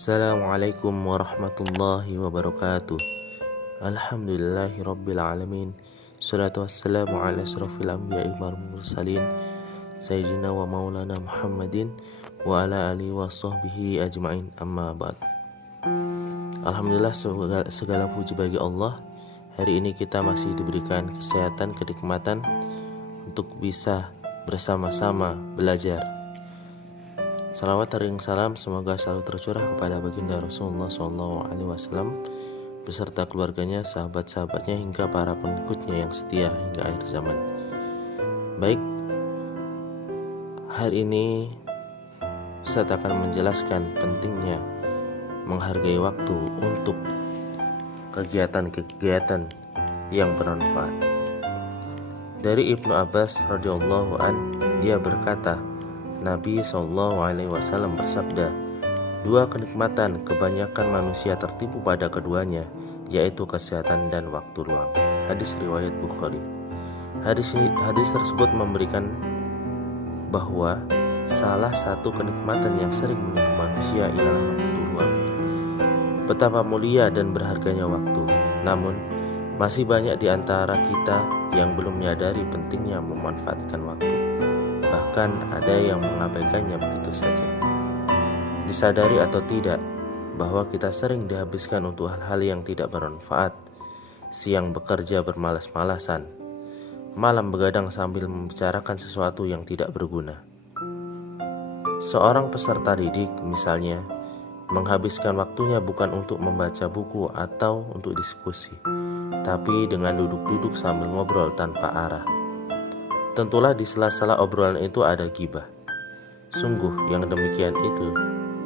Assalamualaikum warahmatullahi wabarakatuh. Alhamdulillahi rabbil alamin. Salatu wassalamu ala asrafil anbiya'i wal mursalin Sayyidina wa maulana Muhammadin wa ala alihi wa sahbihi ajma'in, amma ba'd. Alhamdulillah, segala puji bagi Allah. Hari ini kita masih diberikan kesehatan, kenikmatan untuk bisa bersama-sama belajar. Salawat dan salam semoga selalu tercurah kepada baginda Rasulullah SAW beserta keluarganya, sahabat-sahabatnya, hingga para pengikutnya yang setia hingga akhir zaman. Baik, hari ini Ustaz akan menjelaskan pentingnya menghargai waktu untuk kegiatan-kegiatan yang bermanfaat. Dari Ibnu Abbas radhiyallahu an, dia berkata, Nabi SAW bersabda, dua kenikmatan kebanyakan manusia tertipu pada keduanya, yaitu kesehatan dan waktu luang. Hadis riwayat Bukhari. Hadis tersebut memberikan bahwa salah satu kenikmatan yang sering menipu manusia ialah waktu luang. Betapa mulia dan berharganya waktu. Namun, masih banyak di antara kita yang belum menyadari pentingnya memanfaatkan waktu. Bahkan ada yang mengabaikannya begitu saja. Disadari atau tidak bahwa kita sering dihabiskan untuk hal-hal yang tidak bermanfaat. Siang bekerja bermalas-malasan, malam begadang sambil membicarakan sesuatu yang tidak berguna. Seorang peserta didik misalnya menghabiskan waktunya bukan untuk membaca buku atau untuk diskusi, tapi dengan duduk-duduk sambil ngobrol tanpa arah. Tentulah di sela-sela obrolan itu ada ghibah. Sungguh yang demikian itu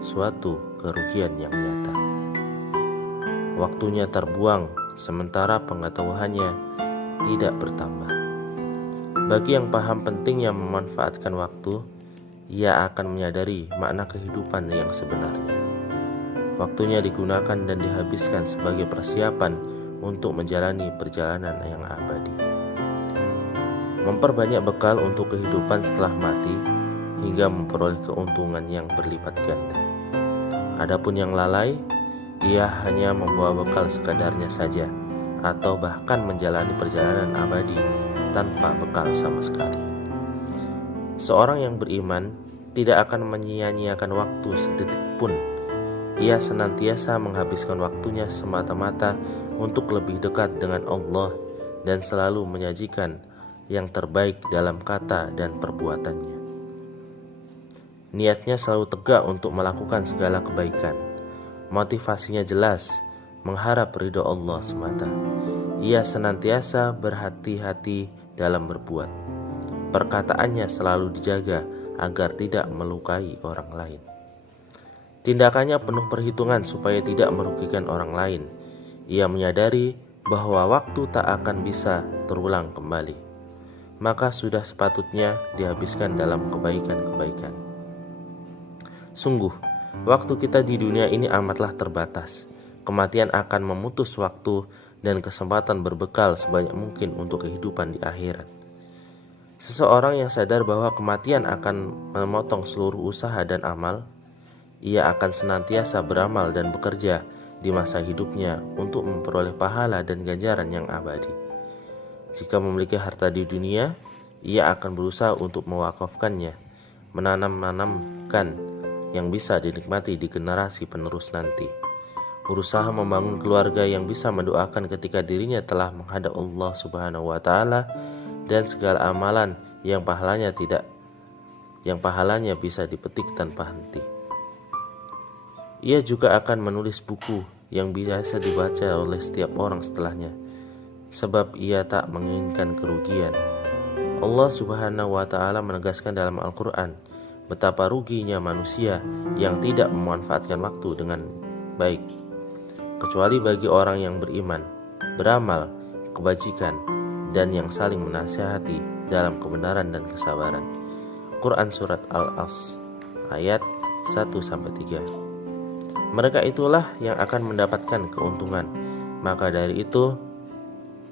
suatu kerugian yang nyata. Waktunya terbuang sementara pengetahuannya tidak bertambah. Bagi yang paham pentingnya memanfaatkan waktu, ia akan menyadari makna kehidupan yang sebenarnya. Waktunya digunakan dan dihabiskan sebagai persiapan untuk menjalani perjalanan yang abadi. Memperbanyak bekal untuk kehidupan setelah mati hingga memperoleh keuntungan yang berlipat ganda. Adapun yang lalai, ia hanya membawa bekal sekadarnya saja atau bahkan menjalani perjalanan abadi tanpa bekal sama sekali. Seorang yang beriman tidak akan menyia-nyiakan waktu sedetik pun. Ia senantiasa menghabiskan waktunya semata-mata untuk lebih dekat dengan Allah dan selalu menyajikan yang terbaik dalam kata dan perbuatannya. Niatnya selalu tegak untuk melakukan segala kebaikan. Motivasinya jelas, mengharap ridho Allah semata. Ia senantiasa berhati-hati dalam berbuat. Perkataannya selalu dijaga agar tidak melukai orang lain. Tindakannya penuh perhitungan supaya tidak merugikan orang lain. Ia menyadari bahwa waktu tak akan bisa terulang kembali, maka sudah sepatutnya dihabiskan dalam kebaikan-kebaikan. Sungguh, waktu kita di dunia ini amatlah terbatas. Kematian akan memutus waktu dan kesempatan berbekal sebanyak mungkin untuk kehidupan di akhirat. Seseorang yang sadar bahwa kematian akan memotong seluruh usaha dan amal, ia akan senantiasa beramal dan bekerja di masa hidupnya untuk memperoleh pahala dan ganjaran yang abadi. Jika memiliki harta di dunia, ia akan berusaha untuk mewakafkannya, menanamkan yang bisa dinikmati di generasi penerus nanti. Berusaha membangun keluarga yang bisa mendoakan ketika dirinya telah menghadap Allah Subhanahu wa taala, dan segala amalan yang pahalanya bisa dipetik tanpa henti. Ia juga akan menulis buku yang biasa dibaca oleh setiap orang setelahnya, sebab ia tak menginginkan kerugian. Allah Subhanahu wa ta'ala menegaskan dalam Al-Quran betapa ruginya manusia yang tidak memanfaatkan waktu dengan baik, kecuali bagi orang yang beriman, beramal kebajikan, dan yang saling menasihati dalam kebenaran dan kesabaran. Quran Surat Al-As ayat 1-3. Mereka itulah yang akan mendapatkan keuntungan. Maka dari itu,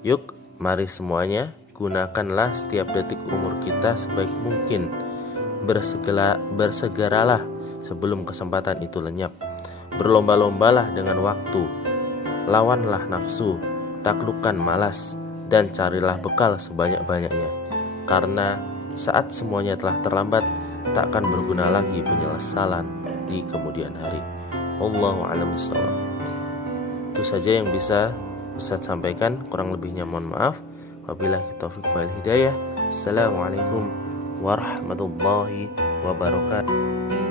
yuk, mari semuanya gunakanlah setiap detik umur kita sebaik mungkin. Bersegeralah sebelum kesempatan itu lenyap. Berlomba-lombalah dengan waktu, lawanlah nafsu, taklukkan malas, dan carilah bekal sebanyak-banyaknya. Karena saat semuanya telah terlambat, tak akan berguna lagi penyesalan di kemudian hari. Wallahu a'lam bishawab. Itu saja yang bisa Ustaz sampaikan, kurang lebihnya mohon maaf. Wabillahi taufiq wal hidayah. Assalamualaikum warahmatullahi wabarakatuh.